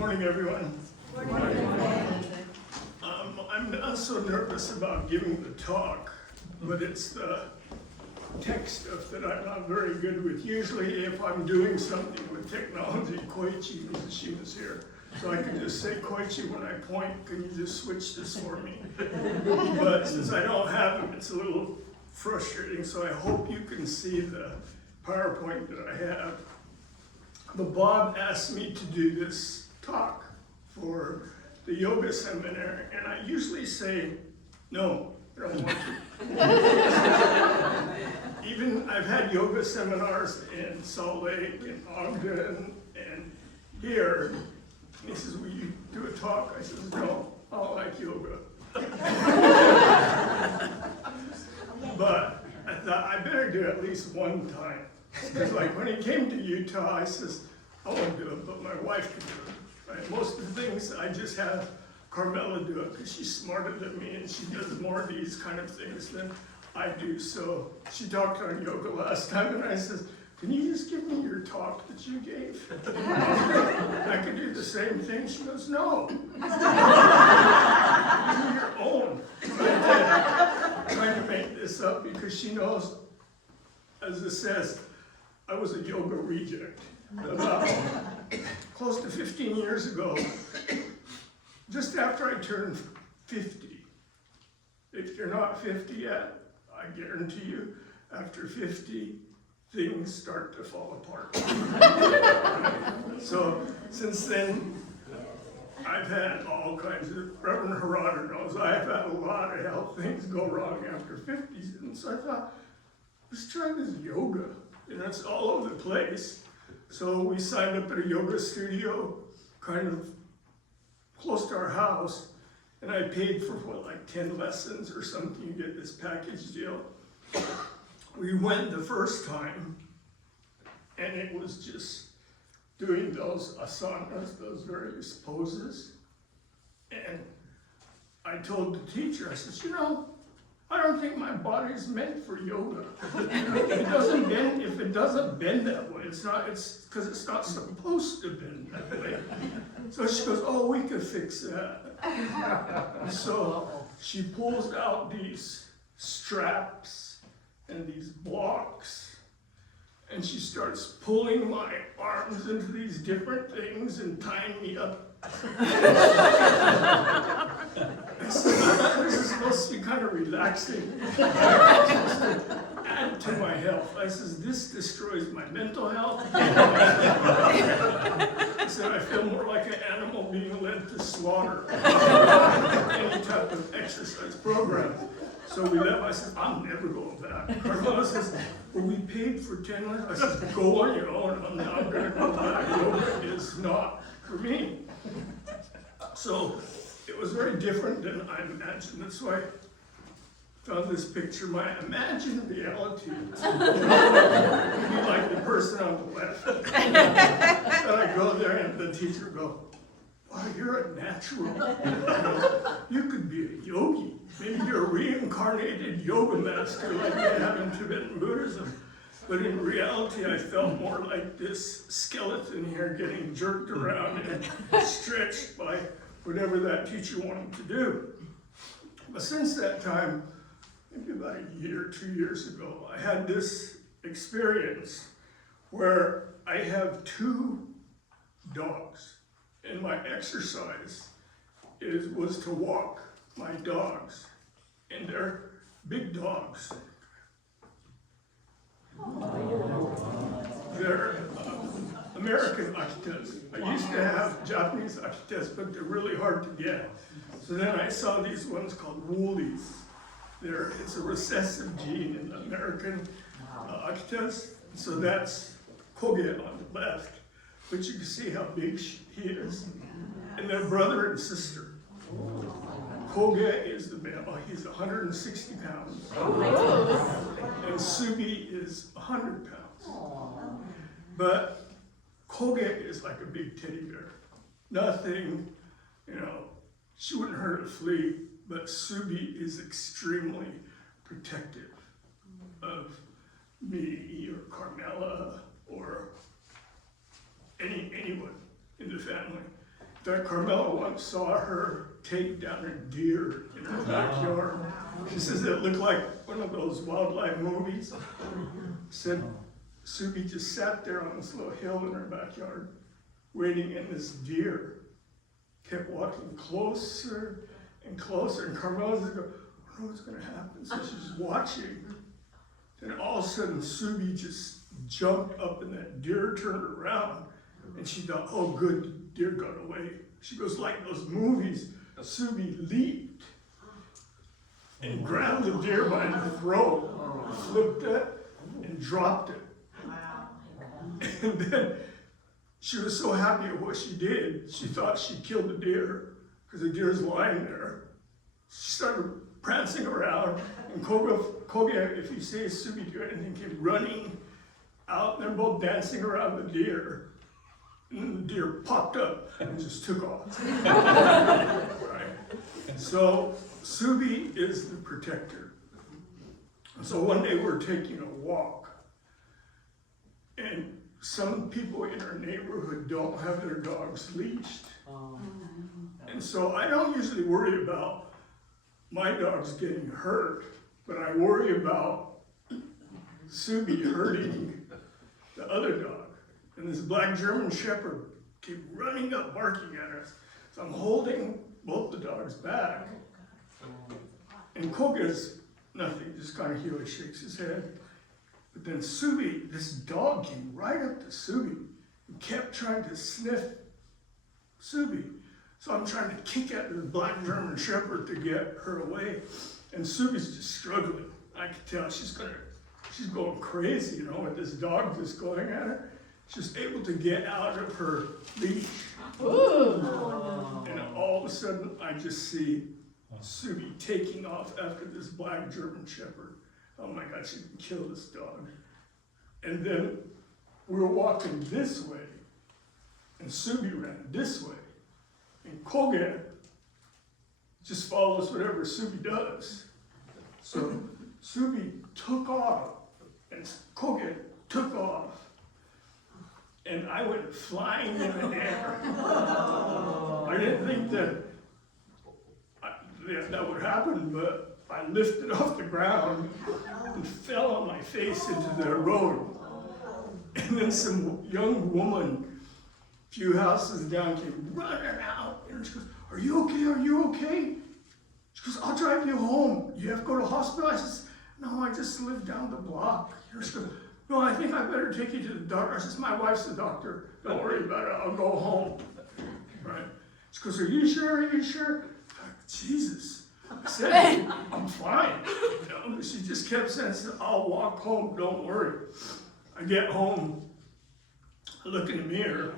morning, everyone. Good morning. I'm not so nervous about giving the talk, but it's the tech stuff that I'm not very good with. Usually, if I'm doing something with technology, Koichi was here, so I can just say, Koichi, when I point, can you just switch this for me? But since I don't have him, it's a little frustrating, so I hope you can see the PowerPoint that I have. But Bob asked me to do this talk for the yoga seminar, and I usually say, no, I don't want to. Even I've had yoga seminars in Salt Lake, in Ogden, and here. He says, will you do a talk? I says, no, I don't like yoga. But I thought I better do it at least one time. Because like when he came to Utah, I says, I want to do it, but my wife can do it. Right? Most of the things I just have Carmela do it because she's smarter than me and she does more of these kind of things than I do. So she talked on yoga last time and I says, can you just give me your talk that you gave? I could do the same thing. She goes, no. Give me your own. So I did. Trying to make this up because she knows, as it says, I was a yoga reject. About close to 15 years ago, just after I turned 50. If you're not 50 yet, I guarantee you, after 50, things start to fall apart. So since then, I've had all kinds of, Reverend Hirano knows, I've had a lot of health things go wrong after 50. And so I thought, let's try this yoga. And it's all over the place. So we signed up at a yoga studio, kind of close to our house. And I paid for what, like 10 lessons or something, you get this package deal. We went the first time, and it was just doing those asanas, those various poses. And I told the teacher, I said, you know, I don't think my body's meant for yoga. If it doesn't bend that way, it's because it's not supposed to bend that way. So she goes, oh, we could fix that. So she pulls out these straps and these blocks, and she starts pulling my arms into these different things and tying me up. This is supposed to be kind of relaxing. It's supposed to add to my health. I says, this destroys my mental health. I said, I feel more like an animal being led to slaughter. Any type of exercise program. So we left. I said, I'm never going back. Carmela says, well, we paid for 10 lessons. I said, go on your own. I'm not going to go back. Yoga is not for me. So it was very different than I imagined. That's why I found this picture. My imagined reality would be like the person on the left. And I go there and the teacher would go, wow, you're a natural. You could be a yogi. Maybe you're a reincarnated yoga master like they have in Tibetan Buddhism. But in reality, I felt more like this skeleton here getting jerked around and stretched by whatever that teacher wanted to do. But since that time, maybe about a year, 2 years ago, I had this experience where I have 2 dogs. And my exercise was to walk my dogs. And they're big dogs. They're American Akitas. I used to have Japanese Akitas, but they're really hard to get. So then I saw these ones called woolies. It's a recessive gene in American Akitas. So that's Koge on the left. But you can see how big he is. And they're brother and sister. Koge is the male, he's 160 pounds. And Subi is 100 pounds. But Koge is like a big teddy bear. Nothing, she wouldn't hurt a flea, but Subi is extremely protective of me or Carmela or anyone in the family. that Carmela once saw her take down a deer in her backyard. She says it looked like one of those wildlife movies. Said Subi just sat there on this little hill in her backyard, waiting, and this deer kept walking closer and closer, and Carmela's like, I don't know what's gonna happen, so she's watching. Then all of a sudden, Subi just jumped up and that deer turned around, and she thought, oh good, the deer got away. She goes, like those movies, Subi leaped and grabbed the deer by the throat, flipped it, and dropped it. And then she was so happy at what she did, she thought she killed the deer, because the deer's lying there. She started prancing around, and Koga, if you say Subi do anything, came running out, and they're both dancing around the deer. And the deer popped up and just took off. Right? So Subi is the protector. So one day we're taking a walk, and some people in our neighborhood don't have their dogs leashed. And so I don't usually worry about my dogs getting hurt, but I worry about Subi hurting the other dog. And this black German Shepherd kept running up, barking at us. So I'm holding both the dogs back. And Koga's nothing, just kind of he shakes his head. But then Subi, this dog came right up to Subi and kept trying to sniff Subi. So I'm trying to kick at the black German Shepherd to get her away. And Subi's just struggling. I can tell she's going crazy, you know, with this dog just going at her. She's able to get out of her leash. And all of a sudden, I just see Subi taking off after this black German Shepherd. Oh my God, she can kill this dog. And then we were walking this way, and Subi ran this way. And Koga just follows whatever Subi does. So Subi took off, and Koga took off. And I went flying in the air. I didn't think that would happen, but I lifted off the ground and fell on my face into the road. And then some young woman, a few houses down, came running out. And she goes, are you okay? Are you okay? She goes, I'll drive you home. You have to go to the hospital? I says, no, I just live down the block. And she goes, no, I think I better take you to the doctor. I says, my wife's the doctor. Don't worry about it. I'll go home. Right? She goes, are you sure? Are you sure? Jesus. I said, I'm fine. You know, she just kept saying, I'll walk home. Don't worry. I get home. I look in the mirror.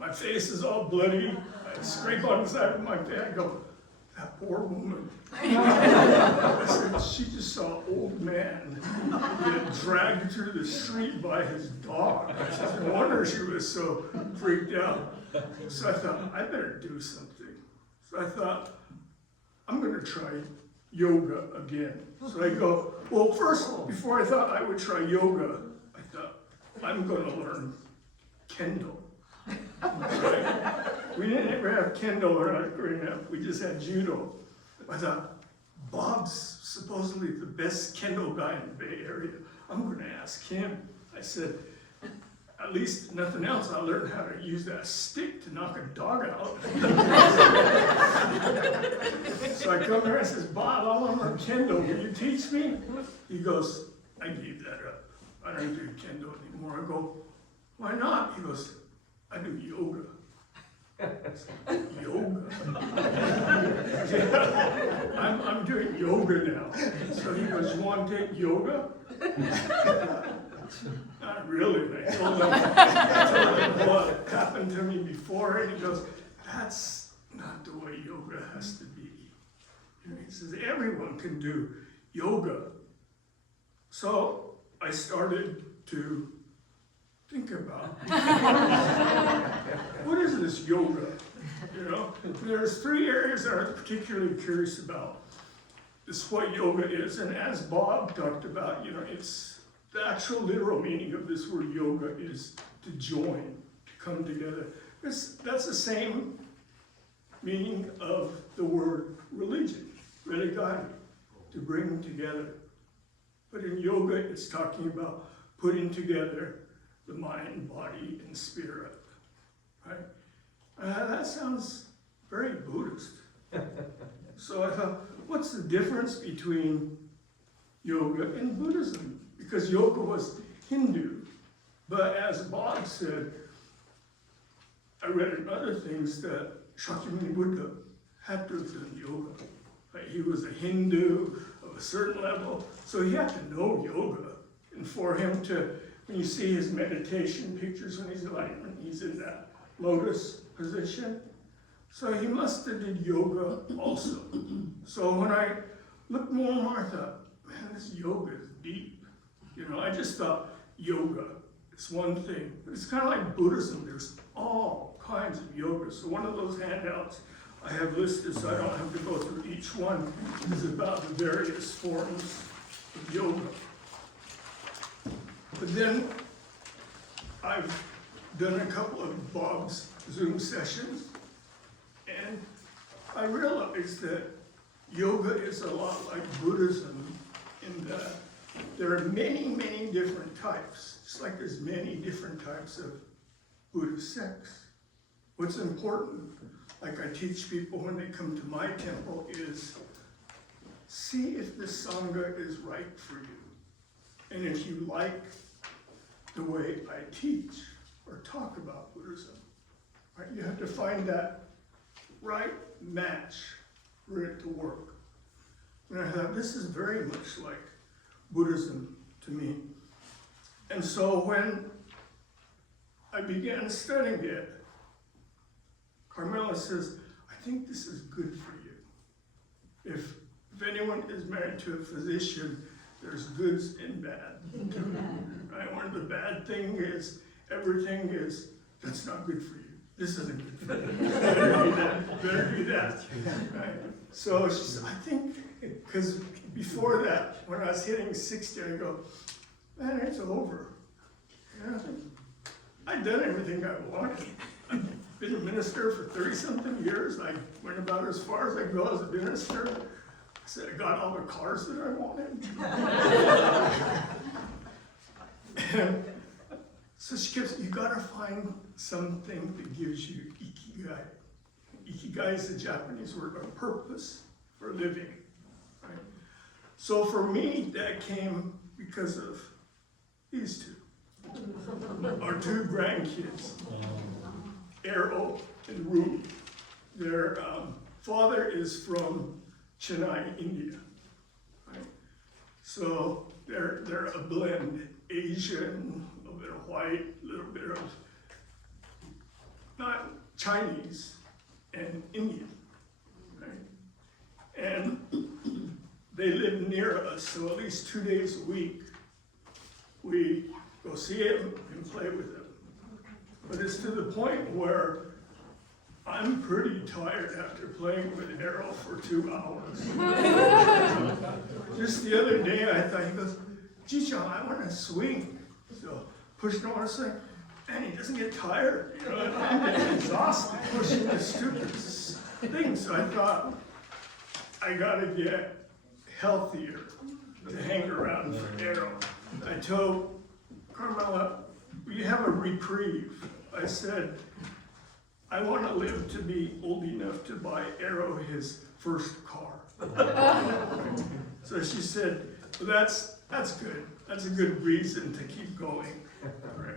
My face is all bloody. I scrape on the side of my face. I go, that poor woman. I said, she just saw an old man get dragged through the street by his dog. I said, no wonder she was so freaked out. So I thought, I better do something. So I thought, I'm going to try yoga again. So I go, well, first, before I thought I would try yoga, I thought, I'm going to learn kendo. Right? We didn't ever have kendo when I was growing up. We just had judo. I thought, Bob's supposedly the best kendo guy in the Bay Area. I'm going to ask him. I said, at least nothing else, I'll learn how to use that stick to knock a dog out. So I come here and says, Bob, I want to learn kendo. Will you teach me? He goes, I gave that up. I don't do kendo anymore. I go, why not? He goes, I do yoga. Yoga? Yeah, I'm doing yoga now. So he goes, you want to take yoga? Not really. I told him what happened to me before, and he goes, that's not the way yoga has to be. And he says, everyone can do yoga. So I started to think about, what is this yoga? You know, there's 3 areas that I'm particularly curious about. This is what yoga is, and as Bob talked about, you know, it's the actual literal meaning of this word yoga is to join, to come together. That's the same meaning of the word religion, religare, to bring together. But in yoga, it's talking about putting together the mind, body, and spirit, right? That sounds very Buddhist. So I thought, what's the difference between yoga and Buddhism? Because yoga was Hindu, but as Bob said, I read in other things that Shakyamuni Buddha had to have done yoga. Like he was a Hindu of a certain level, so he had to know yoga. And for him to, when you see his meditation pictures when he's enlightenment, he's in that lotus position. So he must have did yoga also. So when I looked more and more, I thought, man, this yoga is deep. You know, I just thought yoga is one thing, but it's kind of like Buddhism. There's all kinds of yoga. So one of those handouts I have listed, so I don't have to go through each one, is about the various forms of yoga. But then I've done a couple of Bob's Zoom sessions, and I realized that yoga is a lot like Buddhism in that there are many, many different types, just like there's many different types of Buddhist sects. What's important, like I teach people when they come to my temple, is see if the Sangha is right for you. And if you like the way I teach or talk about Buddhism, right? You have to find that right match for it to work. And I thought, this is very much like Buddhism to me. And so when I began studying it, Carmela says, I think this is good for you. If anyone is married to a physician, there's goods and bad. Right? One of the bad things is, everything is, that's not good for you. This isn't good for you. Better do that. Better do that. Right? So she's, I think, because before that, when I was hitting 60, I go, man, it's over. You know, I'd done everything I wanted. I've been a minister for 30-something years. I went about as far as I go as a minister. I said I got all the cars that I wanted. And so she keeps, you gotta find something that gives you ikigai. Ikigai is the Japanese word, a purpose for living. Right? So for me, that came because of these two. Our two grandkids, Errol and Rue. Their father is from Chennai, India. Right? So they're a blend, Asian, a little bit of white, a little bit of not Chinese and Indian. Right? And they live near us, so at least 2 days a week we go see him and play with him. But it's to the point where I'm pretty tired after playing with Errol for 2 hours. Just the other day I thought, he goes, Ji-chan, I want to swing. So pushed him on a swing, and he doesn't get tired. You know, I'm exhausted pushing this stupid thing. So I thought, I gotta get healthier to hang around for Errol. I told Carmela, we have a reprieve. I said, I want to live to be old enough to buy Errol his first car. So she said, well, that's good. That's a good reason to keep going. Right.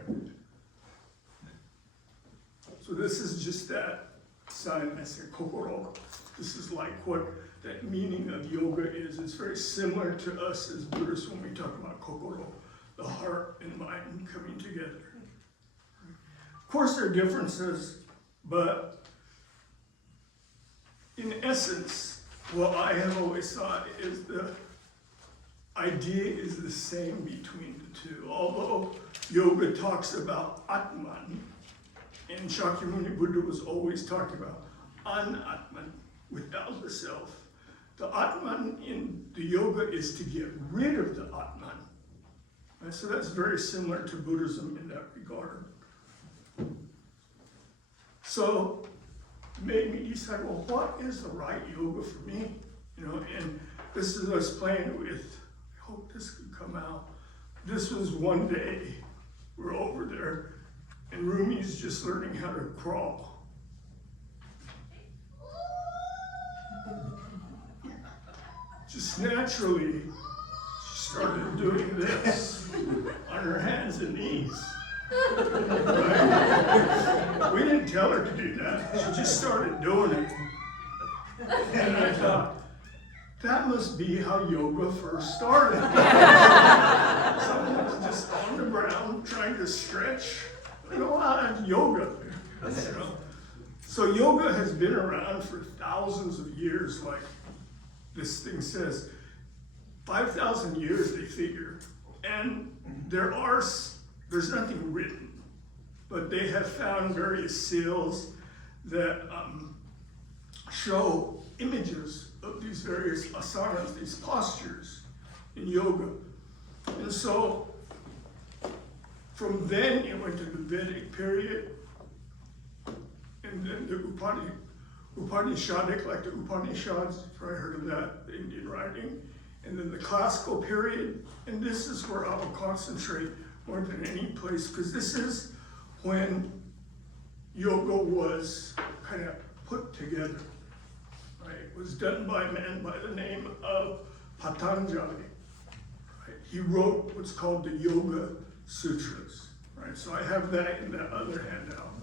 So this is just that sign. I said, kokoro. This is like what that meaning of yoga is. It's very similar to us as Buddhists when we talk about kokoro, the heart and mind coming together. Of course, there are differences, but in essence, what I have always thought is the idea is the same between the two. Although yoga talks about Atman, and Shakyamuni Buddha was always talking about An-Atman, without the self. The Atman in the yoga is to get rid of the Atman. And so that's very similar to Buddhism in that regard. So it made me decide, well, what is the right yoga for me? You know, and this is us playing with, I hope this could come out. This was one day, we're over there, and Rumi's just learning how to crawl. Just naturally, she started doing this on her hands and knees. Right? We didn't tell her to do that. She just started doing it. And I thought, that must be how yoga first started. Someone was just on the ground trying to stretch. You know, that's yoga. You know? So yoga has been around for thousands of years, like this thing says. 5,000 years, they figure. And there's nothing written, but they have found various seals that show images of these various asanas, these postures in yoga. And so from then it went to the Vedic period, and then the Upanishadic, like the Upanishads, you've probably heard of that, the Indian writing, and then the classical period, and this is where I will concentrate more than any place, because this is when yoga was kind of put together. Right? It was done by a man by the name of Patanjali. Right? He wrote what's called the Yoga Sutras. Right? So I have that in that other handout.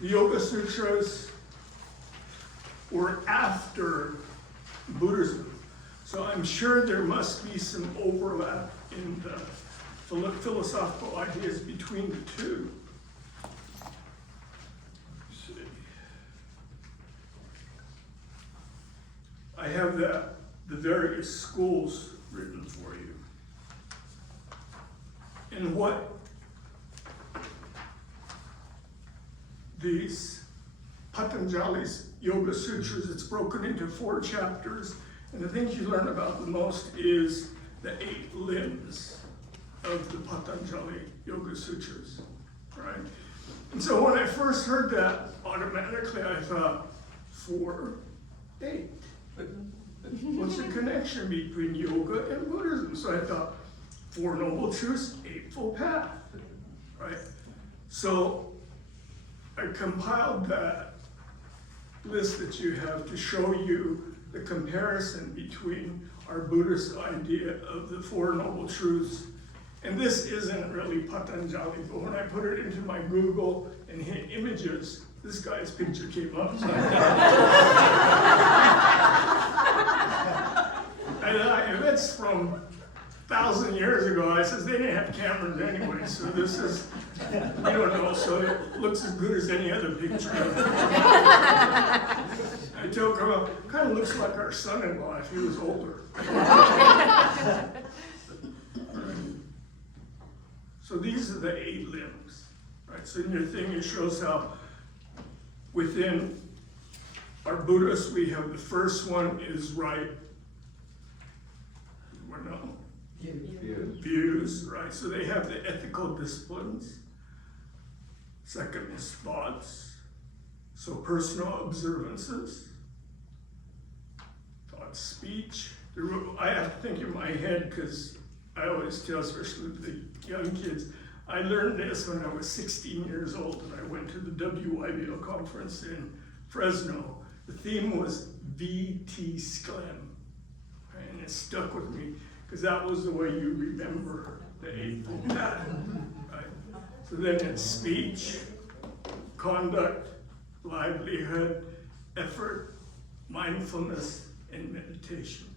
The Yoga Sutras were after Buddhism. So I'm sure there must be some overlap in the philosophical ideas between the two. Let's see. I have the various schools written for you. And what these Patanjali's Yoga Sutras, it's broken into 4 chapters, and the things you learn about the most is the 8 limbs of the Patanjali Yoga Sutras, right? And so when I first heard that, automatically I thought, 4, 8. What's the connection between yoga and Buddhism? So I thought, 4 Noble Truths, 8-fold Path, right? So I compiled that list that you have to show you the comparison between our Buddhist idea of the 4 Noble Truths. And this isn't really Patanjali, but when I put it into my Google and hit images, this guy's picture came up. So if it's from 1,000 years ago, I says they didn't have cameras anyway, so this is, we don't know, so it looks as good as any other picture. I tell Carl, kind of looks like our son-in-law if he was older. So these are the 8 limbs, right? So in your thing, it shows how within our Buddhists, we have the first one is right. Views, right? So they have the ethical disciplines. Second is thoughts. So personal observances. Thought, speech. I have to think in my head because I always tell, especially the young kids, I learned this when I was 16 years old and I went to the WYBO conference in Fresno. The theme was VT Sclem, right? And it stuck with me because that was the way you remember the 8-fold Path, right? So then it's speech, conduct, livelihood, effort, mindfulness, and meditation.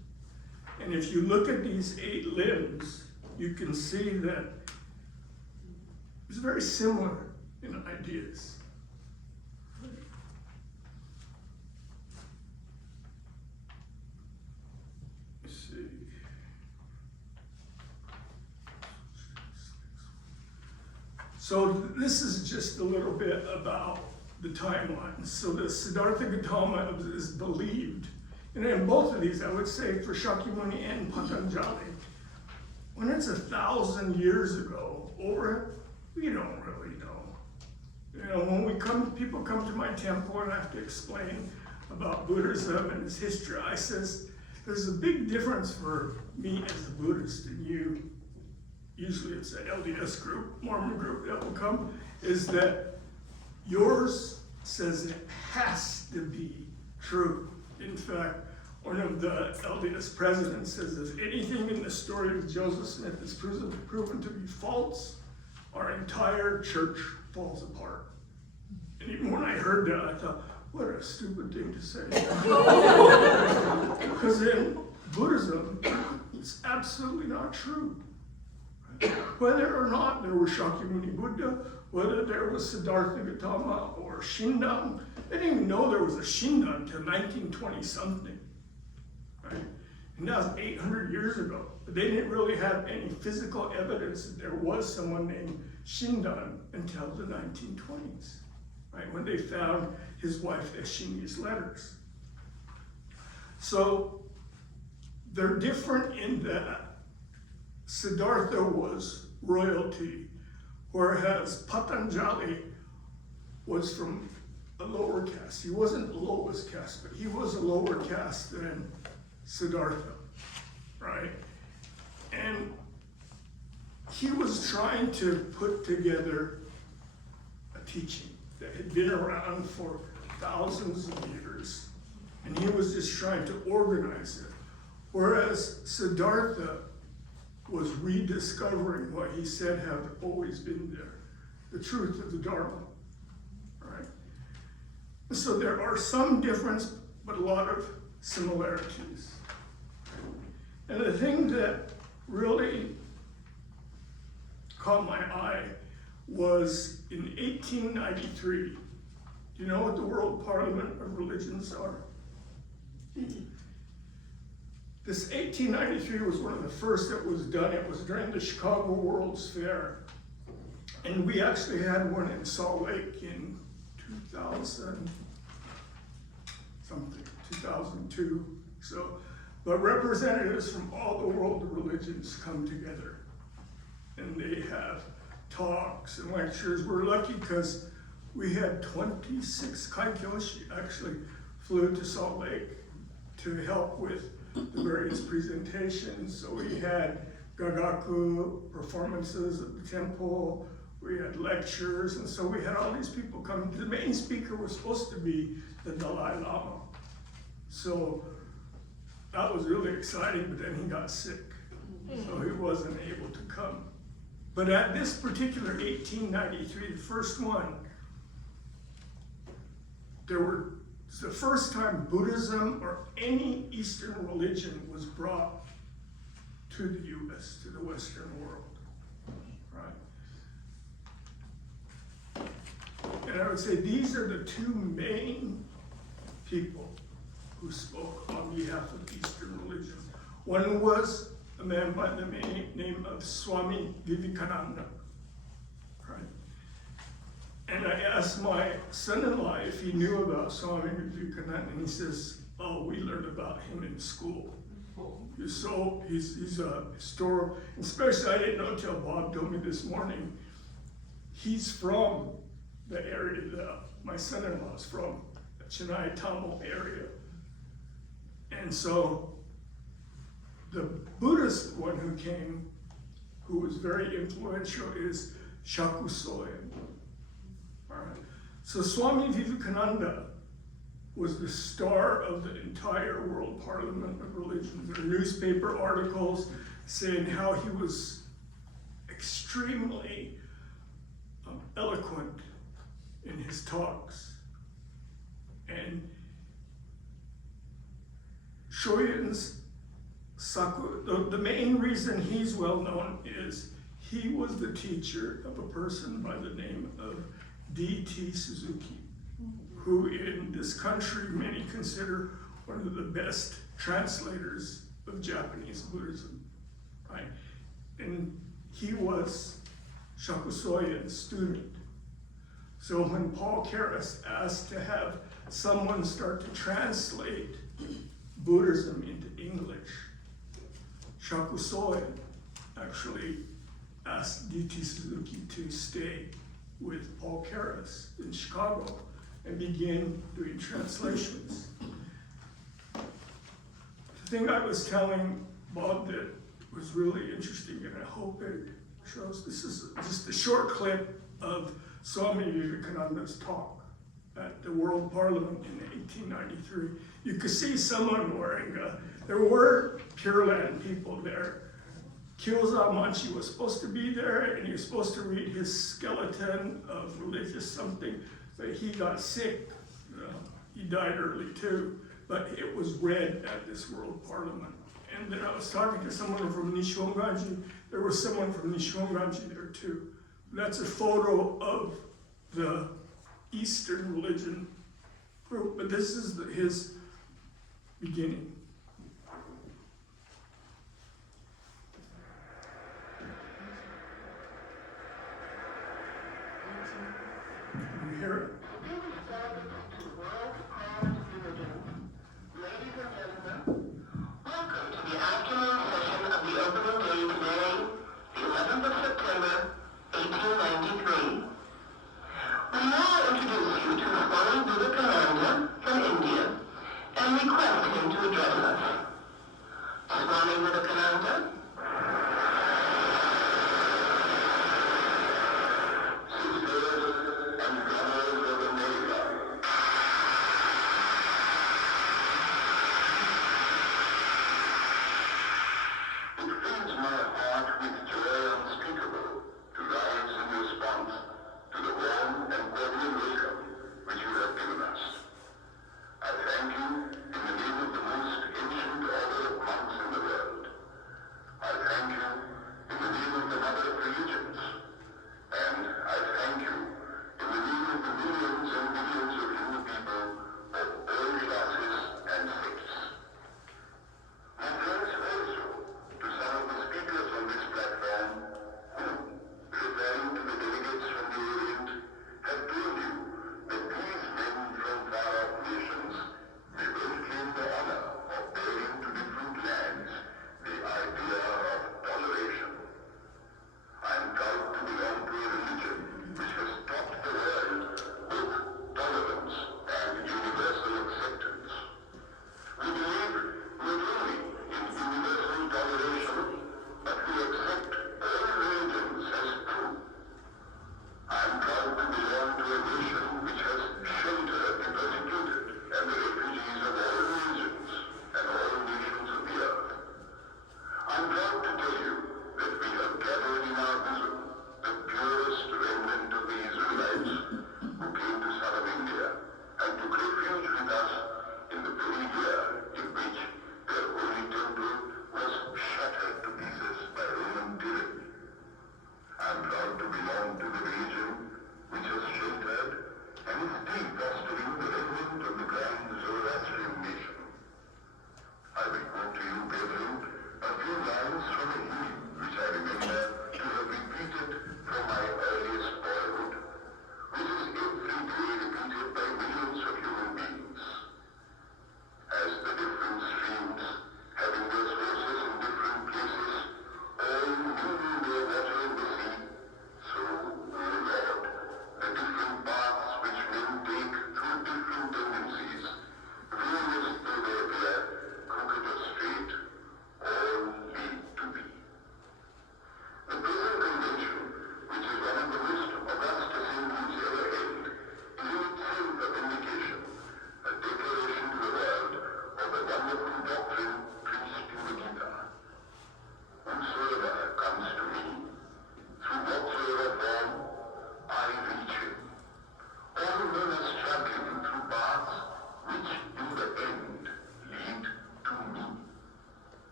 And if you look at these 8 limbs, you can see that it's very similar in ideas. Let's see. So this is just a little bit about the timeline. So the Siddhartha Gautama is believed, and in both of these, I would say for Shakyamuni and Patanjali, when it's 1,000 years ago, or we don't really know. You know, when we people come to my temple and I have to explain about Buddhism and its history, I says, there's a big difference for me as a Buddhist and you. Usually it's an LDS group, Mormon group that will come, is that yours says it has to be true. In fact, one of the LDS presidents says if anything in the story of Joseph Smith is proven to be false, our entire church falls apart. And even when I heard that, I thought, what a stupid thing to say. Because in Buddhism, it's absolutely not true. Whether or not there was Shakyamuni Buddha, whether there was Siddhartha Gautama or Shindan, they didn't even know there was a Shindan until 1920 something. Right? And that was 800 years ago. But they didn't really have any physical evidence that there was someone named Shindan until the 1920s, right? When they found his wife Eshimi's letters. So they're different in that Siddhartha was royalty, whereas Patanjali was from a lower caste. He wasn't the lowest caste, but he was a lower caste than Siddhartha, right? And he was trying to put together a teaching that had been around for thousands of years, and he was just trying to organize it. Whereas Siddhartha was rediscovering what he said had always been there, the truth of the Dharma, right? So there are some differences, but a lot of similarities. And the thing that really caught my eye was in 1893. Do you know what the World Parliament of Religions are? This 1893 was one of the first that was done. It was during the Chicago World's Fair. And we actually had one in Salt Lake in 2002. So, but representatives from all the world religions come together. And they have talks and lectures. We're lucky because we had 26 Kaikyoshi actually flew to Salt Lake to help with the various presentations. So we had gagaku performances at the temple, we had lectures, and so we had all these people come. The main speaker was supposed to be the Dalai Lama. So that was really exciting, but then he got sick, so he wasn't able to come. But at this particular 1893, the first one, it's the first time Buddhism or any Eastern religion was brought to the US, to the Western world, right? And I would say these are the two main people who spoke on behalf of Eastern religion. One was a man by the name of Swami Vivekananda, right? And I asked my son-in-law if he knew about Swami Vivekananda, and he says, oh, we learned about him in school. He's a historical, especially I didn't know until Bob told me this morning, he's from the area that my son-in-law is from, the Chennai Tamil area. And so the Buddhist one who came, who was very influential, is Shakusoyen. Right. So Swami Vivekananda was the star of the entire World Parliament of Religions. There are newspaper articles saying how he was extremely eloquent in his talks. And Shoyin's the main reason he's well known is he was the teacher of a person by the name of D.T. Suzuki, who in this country many consider one of the best translators of Japanese Buddhism, right? And he was Shakusoyen's student. So when Paul Karras asked to have someone start to translate Buddhism into English, Shakusoyen actually asked D.T. Suzuki to stay with Paul Karras in Chicago and began doing translations. The thing I was telling Bob that was really interesting, and I hope it shows, this is just a short clip of Swami Vivekananda's talk at the World Parliament in 1893. You could see someone wearing there were Pure Land people there. Kyoza Manchi was supposed to be there, and he was supposed to read his skeleton of religious something, but he got sick. He died early too, but it was read at this World Parliament. And then I was talking to someone from Nishonganji. There was someone from Nishonganji there too. That's a photo of the Eastern religion group, but this is his beginning. You hear it?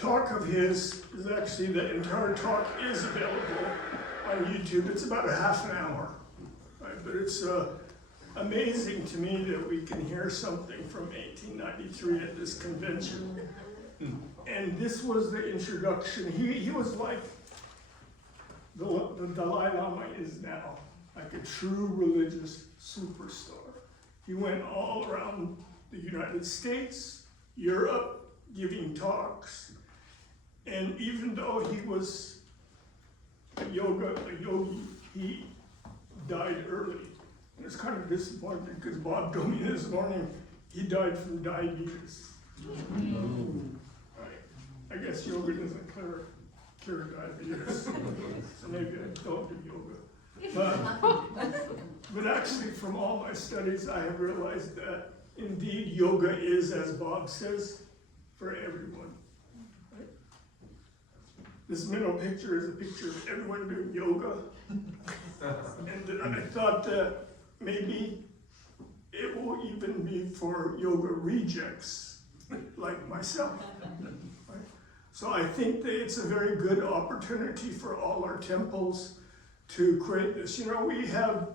talk of his is actually, the entire talk is available on YouTube. It's about a half an hour, right? But it's amazing to me that we can hear something from 1893 at this convention. And this was the introduction. He was like the Dalai Lama is now, like a true religious superstar. He went all around the United States, Europe, giving talks. And even though he was a yogi, he died early. And it's kind of disappointing because Bob told me this morning he died from diabetes. Right. I guess yoga doesn't cure diabetes. So maybe I don't do yoga. But actually, from all my studies, I have realized that indeed yoga is, as Bob says, for everyone. Right? This middle picture is a picture of everyone doing yoga. And I thought that maybe it will even be for yoga rejects, like myself. Right? So I think that it's a very good opportunity for all our temples to create this. You know, we have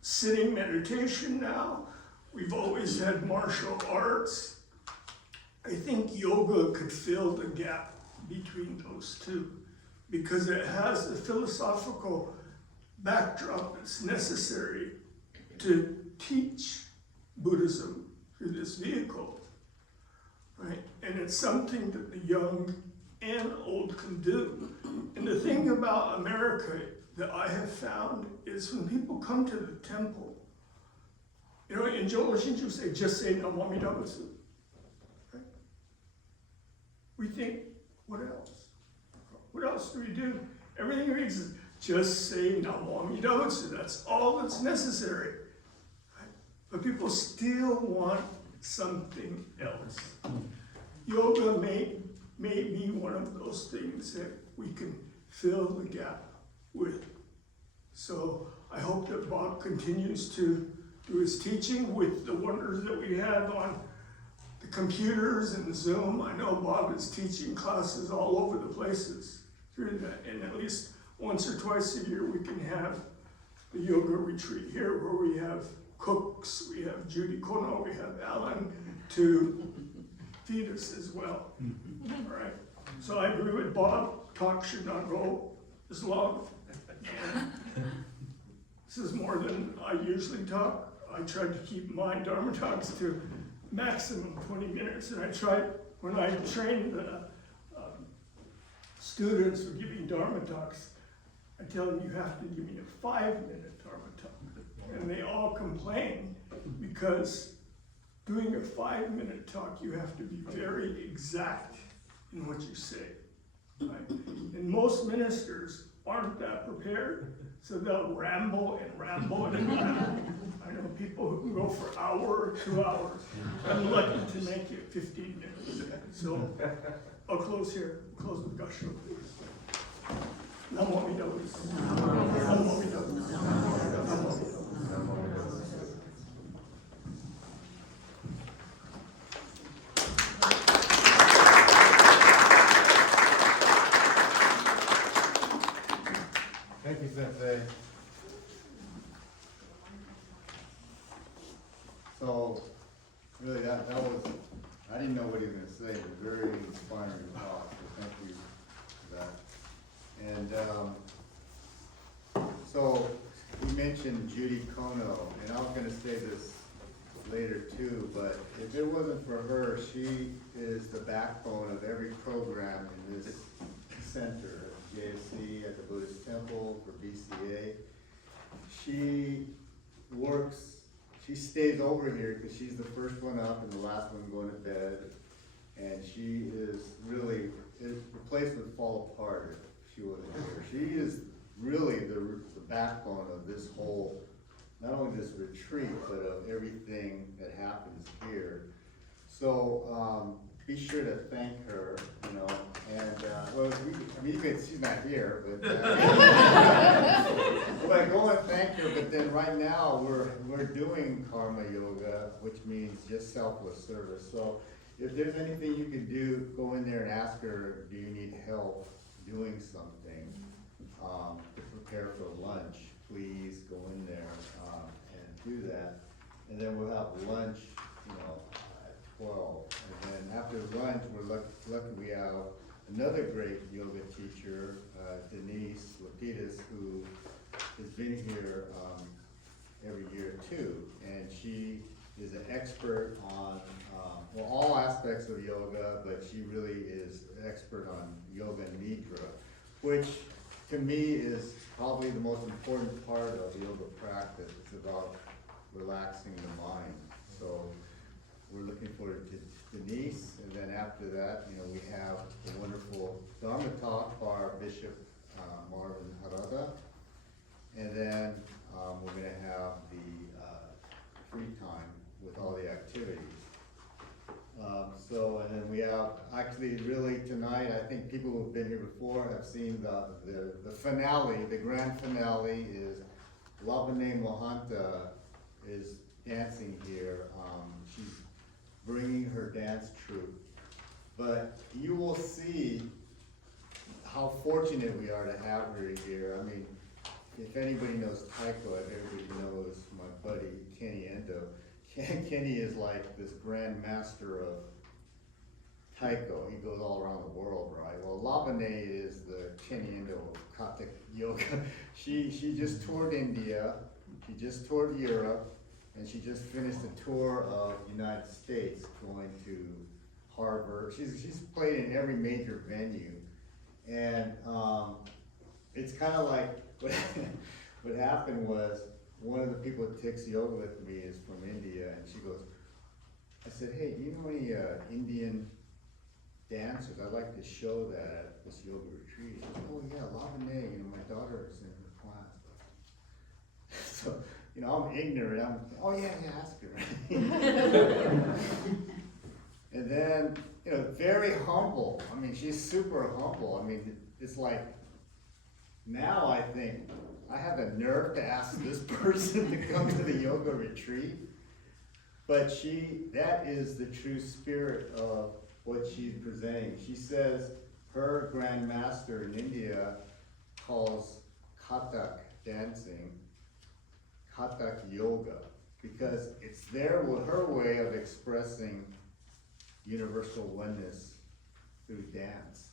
sitting meditation now. We've always had martial arts. I think yoga could fill the gap between those two because it has the philosophical backdrop that's necessary to teach Buddhism through this vehicle, right? And it's something that the young and old can do. And the thing about America that I have found is when people come to the temple, you know, in Joel Shinju say, just say Namo Amida Butsu. Right? We think, what else? What else do we do? Everything reads is just say Namo Amida Butsu. That's all that's necessary. Right? But people still want something else. Yoga may be one of those things that we can fill the gap with. So I hope that Bob continues to do his teaching with the wonders that we have on the computers and Zoom. I know Bob is teaching classes all over the places through that, and at least once or twice a year we can have the yoga retreat here where we have cooks, we have Judy Kono, we have Alan to feed us as well. All right. So I agree with Bob, talk should not go as long. And this is more than I usually talk. I tried to keep my Dharma talks to maximum 20 minutes, and I tried, when I trained the students for giving Dharma talks, I tell them you have to give me a 5-minute Dharma talk. And they all complain because doing a 5-minute talk, you have to be very exact in what you say. Right? And most ministers aren't that prepared, so they'll ramble and ramble and ramble. I know people who can go for an hour or 2 hours. I'm lucky to make it 15 minutes. So I'll close here. Close with Gasho, please. Namo Amida Butsu. Namo Amida Butsu. Namo Amida Butsu. Thank you, Sensei. So, really, that was, I didn't know what he was going to say, but very inspiring talk, so thank you for that. And so, you mentioned Judy Kono, and I was going to say this later too, but if it wasn't for her, she is the backbone of every program in this center. JSC, at the Buddhist Temple, for BCA. She stays over here because she's the first one up and the last one going to bed. And she is really, the place would fall apart if she wasn't here. She is really the backbone of this whole, not only this retreat, but of everything that happens here. So, be sure to thank her, you know, and, well, I mean, she's not here, but, but go and thank her, but then right now, we're doing karma yoga, which means just selfless service. So if there's anything you can do, go in there and ask her, do you need help doing something, to prepare for lunch, please go in there, and do that. And then we'll have lunch, at 12. And then after lunch, we're lucky we have another great yoga teacher, Denise Lapidus, who has been here, every year too. And she is an expert on, all aspects of yoga, but she really is an expert on yoga nidra, which to me is probably the most important part of yoga practice. It's about relaxing the mind. So we're looking forward to Denise, and then after that, we have the wonderful Dharma talk by our Bishop Marvin Harada, and then we're going to have the free time with all the activities. And then we have, actually really tonight, I think people who've been here before have seen the finale, the grand finale is Lavane Mohanta is dancing here. She's bringing her dance troupe. But you will see how fortunate we are to have her here. I mean, if anybody knows taiko, everybody knows my buddy Kenny Endo. Kenny is like this grand master of taiko. He goes all around the world, right? Well, Lavane is the Kenny Endo of Kathak yoga. She just toured India, she just toured Europe, and she just finished a tour of United States, going to Harvard. She's played in every major venue, and it's kind of like what happened was, one of the people that takes yoga with me is from India, and she goes, I said, hey, do you know any Indian dancers? I'd like to show that at this yoga retreat. She goes, oh yeah, Lavane, my daughter is in her class. So, I'm ignorant. Oh yeah, ask her. And then, very humble. I mean, she's super humble. I mean, it's like, now I think, I have the nerve to ask this person to come to the yoga retreat, but that is the true spirit of what she's presenting. She says her grand master in India calls Kathak dancing Kathak yoga, because it's her way of expressing universal oneness through dance.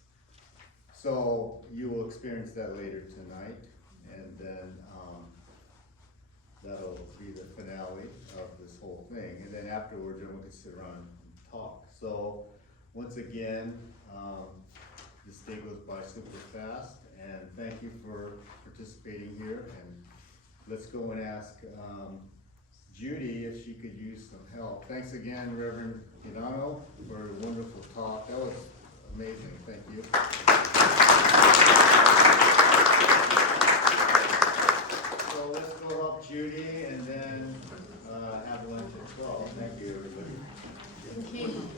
So you will experience that later tonight. And then that'll be the finale of this whole thing. And then afterwards, everyone can sit around and talk. So once again, this day goes by super fast. And thank you for participating here. And let's go and ask Judy if she could use some help. Thanks again, Reverend Hirano, for a wonderful talk. That was amazing. Thank you. So let's go help Judy and then have lunch at 12. Thank you, everybody. Thank you.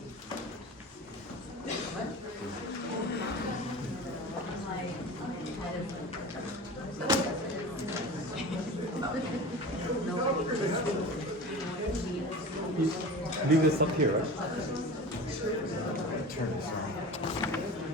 Leave this up here, right? Turn this on.